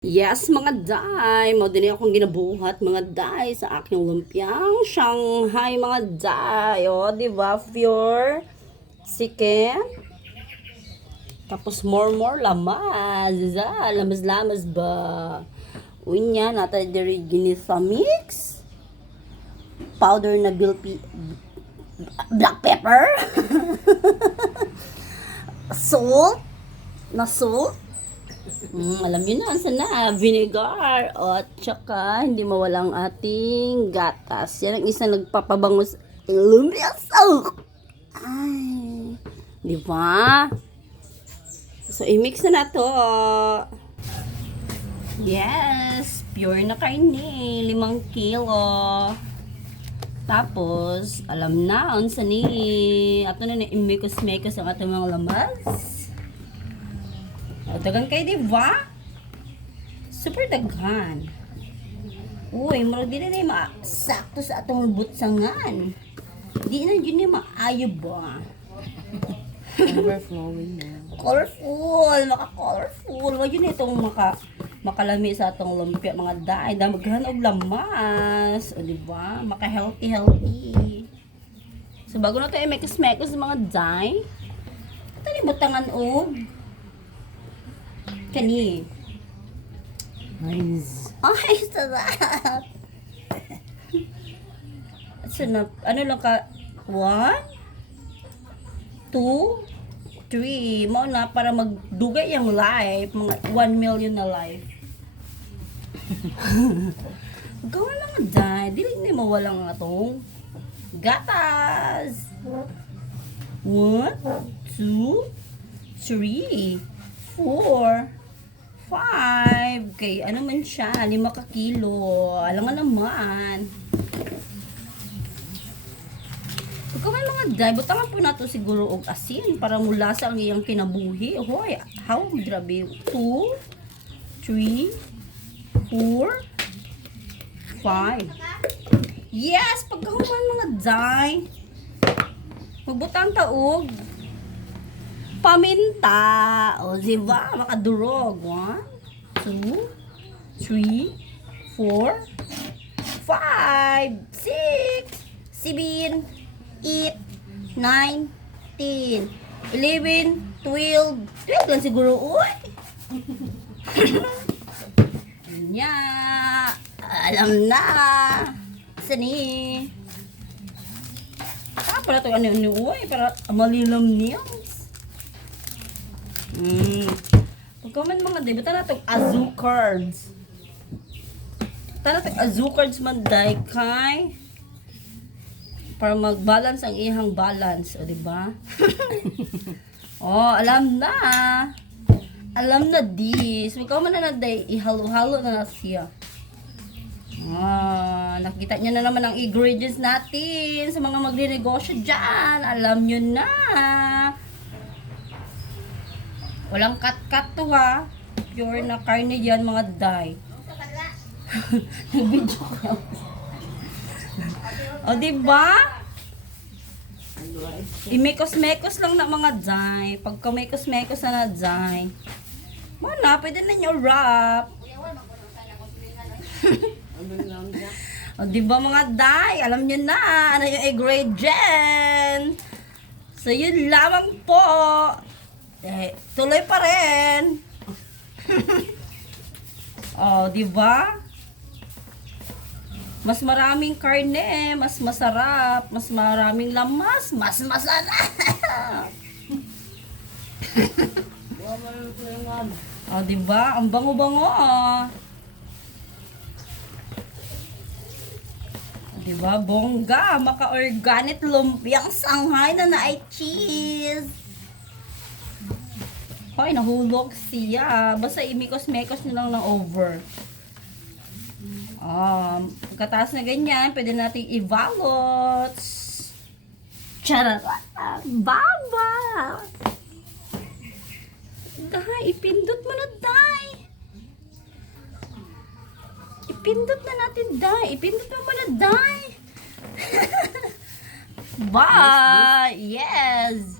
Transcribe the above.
Yes, mga day. Mo din akong ginabuhat mga day sa aking lumpiang Shanghai mga day. O, di ba? Pure chicken. Tapos more lamas. Lamas ba? Unya, nata diri gini sa mix. Powder na black pepper. Salt. Na salt. Alam niyo na, saan na? Vinegar. O, at saka, hindi mawalang ating gatas. Yan ang isang nagpapabango sa lumpias. Oh! Ay. Di ba? So, i-mix na to. Yes. Pure na karne. 5 kilo. Tapos, alam na, unsa ni. Ato na i-mekos-mekos ang atong mga lamas. O, dagan kayo, diba? Super daghan. Uy, marag di na na sakto sa atong butsangan. Di na yun na maayo ba? Overflowing na. Colorful! Maka-colorful. Wag yun itong makalami sa atong lumpia. Mga daay, damaghan og lamas. O, diba? Maka-healthy. So, bago na ito i-mekos-mekos mga daay, ito ni butangan og kani. Nice. Ay, sarap! Sunap, ano lang ka? 1, 2, 3. Mao na para magdugay yung life. Mga 1 million na life. Gawa lang nga dyan. Dili na mawalang nga tong gatas. 1, 2, 3, 4, 5. Kay ano man siya, 5 ka kilo. Alam nga naman. Pagkaman mga day, butangan po na to siguro og asin para mulasa ang iyang kinabuhi. Hoy, how grabe. 2, 3, 4, 5. Yes, pagkaman mga day. Magbutang taog paminta. O, diba? Makadurog. 1, 2, 3, 4, 5, 6, 7, 8, 9, 10, 11, 12. 12 lang siguro. Uy! Nya. Alam na. Sani. Para ito ano ni uy. Para malilam niya. Pagkaman mga day, bata na itong azucards. Bata na itong azucards man day kay para mag-balance ang ihang balance. O, diba? Oh, alam na. Alam na this. Pagkaman na day, ihalo-halo na siya. Nakita niyo na naman ang ingredients natin sa mga magninegosyo dyan. Alam nyo na. Walang cut-cut to ha. Pure na karne yan mga day. Nag-video ko. O diba? I-mekos-mekos lang na mga day. Pagka mekos-mekos na day. Wala, pwede na nyo wrap. O diba mga day? Alam nyo na. Ano yung ingredient? So yun lamang po. Tuloy pa rin. Oh, di ba? Mas maraming karne, mas masarap, mas maraming lamas, mas masarap. Oh, di ba? Ang bango-bango. Di ba? Bongga, maka-organic lumpiang Shanghai na ay cheese. Hoy, nahulog siya. Basta imikos-mekos nyo lang ng over. Pagkataas na ganyan, pwede natin i-balot. Charara! Baba! Dahay, ipindot mo na, day. Ipindot na natin, day. Ipindot mo na, day. Bye! Yes!